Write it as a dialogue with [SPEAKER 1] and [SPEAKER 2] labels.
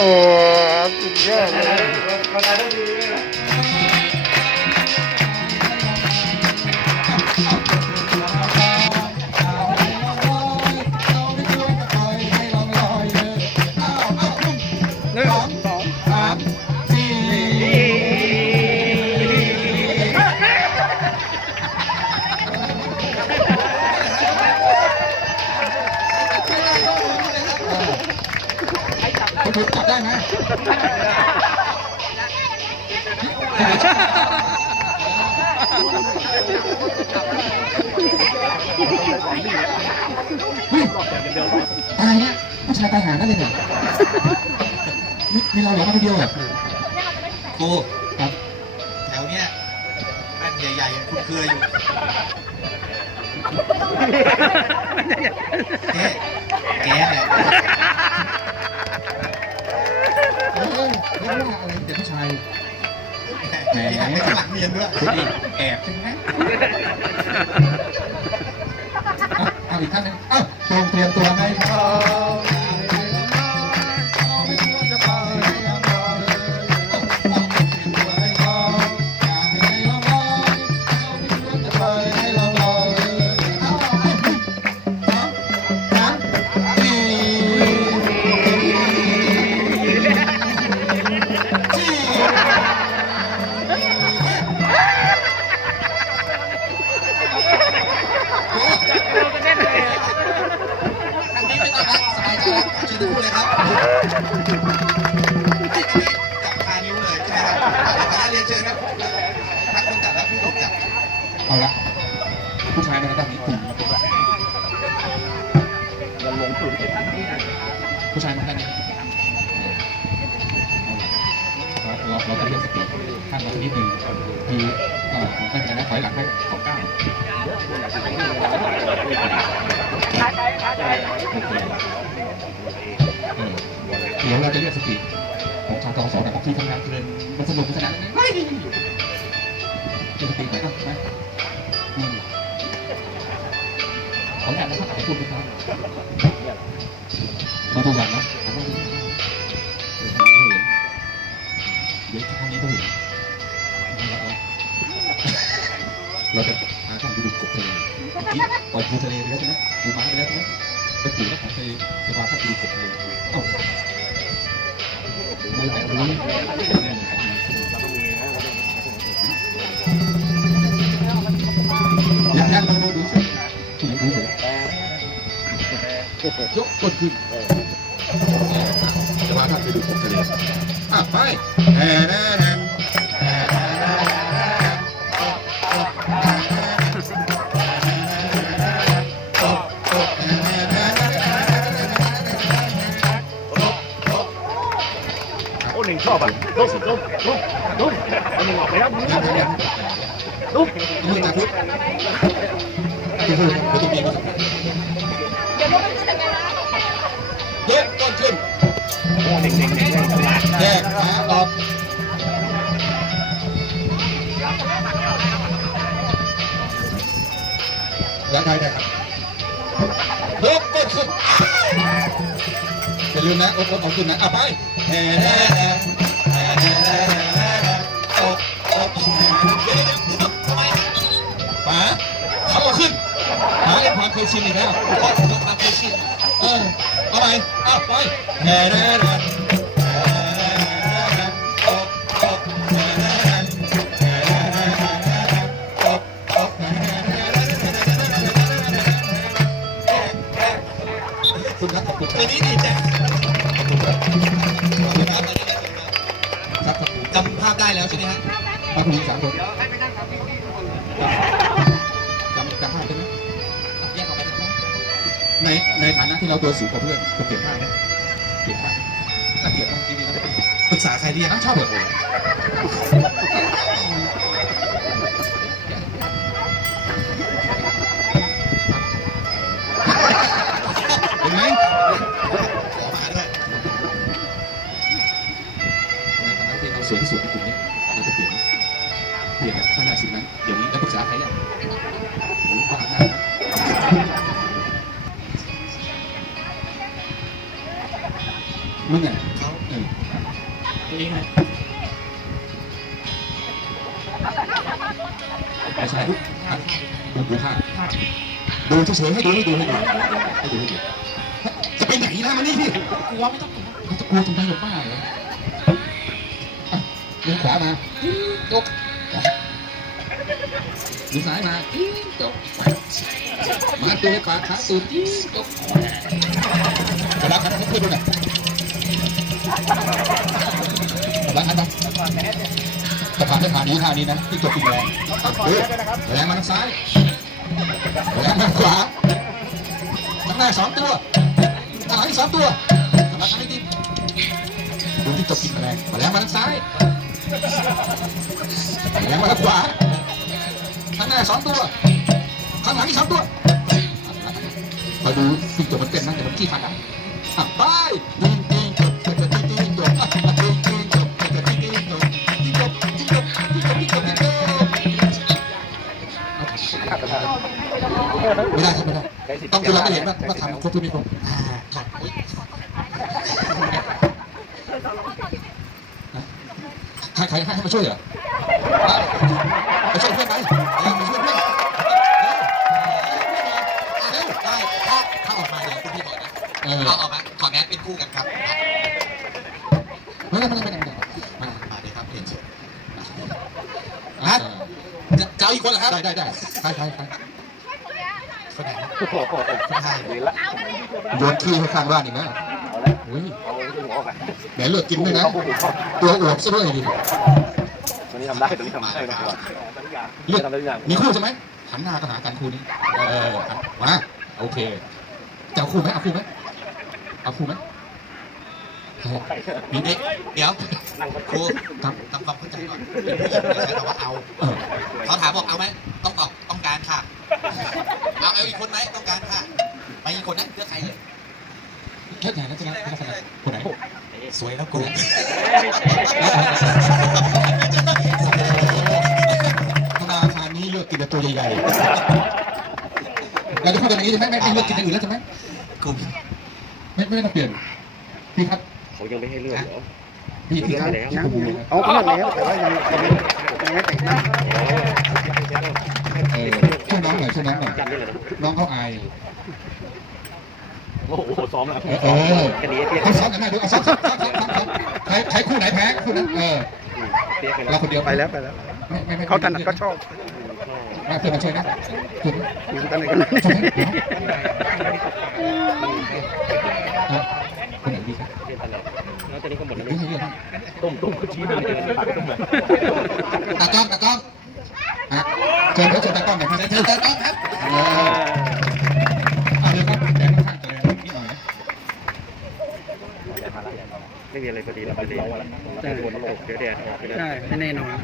[SPEAKER 1] Oh, I'm good. ถูกจับได้ไหมเฮ้ยตายเนี่ยผู้ชายตายหานั่นเลยเนี่ยมีมีเราเหลือมาคนเดียวเหรอ
[SPEAKER 2] ครู
[SPEAKER 1] ครับ
[SPEAKER 2] แถวเนี้ยแม่นใหญ่ๆยังคุ้นเคยอยู่เจ๊แกเนี่ย
[SPEAKER 1] ยเรียกว่าอะไรเด็กผู้ชาย
[SPEAKER 2] แหมอยากให้ข้างหลังเนียนด้วย
[SPEAKER 1] คุณนี่แอบใช่ไหมเอาเอาอีกท่านหนึงเอ้าตรงเตรียมตัว
[SPEAKER 2] จับคานิ้วเลยใช่ไหมครับขออนุญาตเรียนเชิญครับทั้งคนจับและผู้ถูกจับ
[SPEAKER 1] เอาละผู้ชายนระดับนี้กลุ่มผู้ชายมาด้านนี้เอาละเราเราจะเรียกสติข้างเรานิดนึงคือเอ่อไม่เป็นไรนะถอยหลังให้สองก้าว ดี๋ยวเราจะเรียกสติของชาวตองสองแต่ของที่ทำงานเพลินมันสนุกสนานไม่เรียกสติไปก็ไปอืมขออนุญาตนะครับขอพูดนะครับมาตัวอย่างนะผมเดี๋ยวทางนี้ก็เห็นเราจะพาทานไปดูกบทะเลปล่อยปูทะเลไปแล้วใช่ไหมปูม้าไปแล้วใช่ไหมไปปูแล้วของทะเลจะพาท่านไปดูกบทะเลเอ้า ยักยักลองดูสิยกก้นขึ้นจะมาท่านไปดูกบทะเลอะไปแห่แห่
[SPEAKER 3] ลุกเด็ก
[SPEAKER 1] ต้นขึ้น
[SPEAKER 3] เด็กๆเนี่ยตา
[SPEAKER 1] แยกขาออกแล้วได้ได้ครับยกก้นขึ้นอย่าลืมนะอกอกเอาขึ้นนะอะไปแห่แห่แห่แห่ เขาเอาขึ้นป๋าเล่นความเคยชินอีกแล้ว
[SPEAKER 2] ขอขอความเคยชิน
[SPEAKER 1] เออเอาไปเอาไปแห่แห่ ที่เราตัวสูงกว่าเพื่อนเกลียดมากไหมเกลียดมากน่าเกลียดมากจริงๆนะ
[SPEAKER 2] ปรึกษาใครเรียก
[SPEAKER 1] น่าชอบแบบโอ้เห็นไหม
[SPEAKER 2] ขอมาด้วย
[SPEAKER 1] ในฐานะที่เราสวยสุด เฉยให้ดูให้ดูให้ดูให้ดูให้ดูจะไปไหนนะมันนี่พี่
[SPEAKER 2] กลัวไม่ต้องกลัว
[SPEAKER 1] จะกลัวทำไมหรอป้าเหรออะมือขวามาจกมือซ้ายมาจกมาตัวปากขาสุดจกกระดับกันให้เพื่อนดูหน่อยรับกันบ้างจะผ่านไม่ผ่านนี้ท่านี้นะที่จบติดแรงแรงมาทางซ้าย แรงมาทางขวาข้างหน้าสองตัวข้างหลังอีกสองตัวข้างหลังทำให้ดีดูที่จบกินแมลงแมลงมาทางซ้ายแมลงมาทางขวาข้างหน้าสองตัวข้างหลังอีกสองตัวคอยดูที่จบมันเต้นนะเดี๋ยวมันขี้ขาดอะอะไป ไม่ได้ครับไม่ได้ ต้องดูแลให้เห็นว่าว่าทำครบทุกมีครบอ่าถอดอุ๊ยใครใครให้ให้มาช่วยเหรออะไปช่วยเพื่อนไหมเออไปช่วยเพื่อนเร็วได้ถ้าถ้าออกมาเดี๋ยวคุณพี่บอกนะเออ
[SPEAKER 2] เอาออกมาขอแนะเป็นคู่กันครับ
[SPEAKER 1] ไม่ได้ไม่ได้ไม่ได้ไม่ได้มา
[SPEAKER 2] มาเลยครับเรียนเชิญ
[SPEAKER 1] อะ
[SPEAKER 2] จะจะเอาอีกคนเหรอครับ
[SPEAKER 1] ได้ได้ได้ใครใครใคร
[SPEAKER 2] คนไหน
[SPEAKER 3] โอ้โห
[SPEAKER 2] คนไทย
[SPEAKER 3] ดีละ
[SPEAKER 1] โยนขี้ให้ข้างบ้านอีกนะ
[SPEAKER 3] เอาละ
[SPEAKER 1] อุ้ย
[SPEAKER 3] เอาขึ้นหัวกัน
[SPEAKER 1] แหมเลือกกินด้วยนะ ตัวอวบซะด้วยดิ
[SPEAKER 3] ตัวนี้ทำได้ตัวนี้ทำได้นะครับ
[SPEAKER 1] เลือก
[SPEAKER 3] ทำได้ทุกอย่าง
[SPEAKER 1] มีคู่ใช่ไหมหันหน้าก็หากันคู่นี้ เออมาโอเคจะเอาคู่ไหมเอาคู่ไหมเอาคู่ไหมเอา
[SPEAKER 2] มีเด็กเดี๋ยว
[SPEAKER 3] นั่งก็
[SPEAKER 2] ครู
[SPEAKER 1] ครับ
[SPEAKER 2] ทำความเข้าใจก่อนเป็นผู้หญิงไม่ใช่คำว่าเอา
[SPEAKER 1] เออ
[SPEAKER 2] เขาถามบอกเอาไหมต้องตอบต้องการค่ะ เอาเอาอีกคนไหมต้องการค่ะไปอีกคนนะเลือกใครเลย
[SPEAKER 1] แค่ไหนนะจะนะจะนะคนไหน
[SPEAKER 2] สวยแล้วกู
[SPEAKER 1] ธนาคารนี้เลือกกินแต่ตัวใหญ่ๆเราจะพูดกันอย่างนี้ใช่ไหมไม่ไม่เลือกกินอย่างอื่นแล้วใช่ไหม
[SPEAKER 2] กู
[SPEAKER 1] ไม่ไม่ต้องเปลี่ยนพี่ครับ
[SPEAKER 3] เขายังไม่ให้เลือกเหรอ
[SPEAKER 1] พี่พี่ครับ
[SPEAKER 3] เลือกไปแล้ว
[SPEAKER 1] พี่คุณครับ
[SPEAKER 4] เอาก็เลือกแล้วแต่ว่ายังยังไม่ยังไม่แต่งหน้า
[SPEAKER 1] เออช่วยน้องหน่อยช่วยน้องหน่อย
[SPEAKER 3] จำได้เลยนะ
[SPEAKER 1] น้องเขาอาย
[SPEAKER 3] โอ้โหซ้อมแล้ว
[SPEAKER 1] เออเออ
[SPEAKER 3] แค่นี้เตี้ย
[SPEAKER 1] เขาซ้อมกันได้ดูเอาซ้อมซ้อมซ้อมซ้อมซ้อมใครใครคู่ไหนแพ้คู่นั้นเออ
[SPEAKER 3] เตี้ยไปแล้
[SPEAKER 1] เรา
[SPEAKER 3] ว
[SPEAKER 1] คนเดียว
[SPEAKER 4] ไปแล้วไปแล้ว
[SPEAKER 1] ไม่ไม่ไม่
[SPEAKER 4] เขาถนัดก็ชอบ
[SPEAKER 1] มาเพื่อนมาช่วยนะคุณ
[SPEAKER 4] อยู่กันไหนกัน
[SPEAKER 1] ช่วยนะเดี๋ยวครับคนไหนดีครับ
[SPEAKER 3] เตี้ยตลอดแล้วตอนนี้ก็หมดแล้ว
[SPEAKER 1] เรื่องอะไรเรื่อง
[SPEAKER 3] ต้มต้มก็ชี้เลยตัดต้มเลย
[SPEAKER 1] ตากล้องตากล้องฮะเชิญครับเชิญตากล้องหน่อยครับเชิญตากล้องครับเอาเลยครับแดงข้างจะเลยนิดหน่อย
[SPEAKER 3] ไม่มีอะไรพอดีเราไปเรียนเดี๋ยวแดดออกไปแล้ว
[SPEAKER 4] ใช่ไม่แน่นอน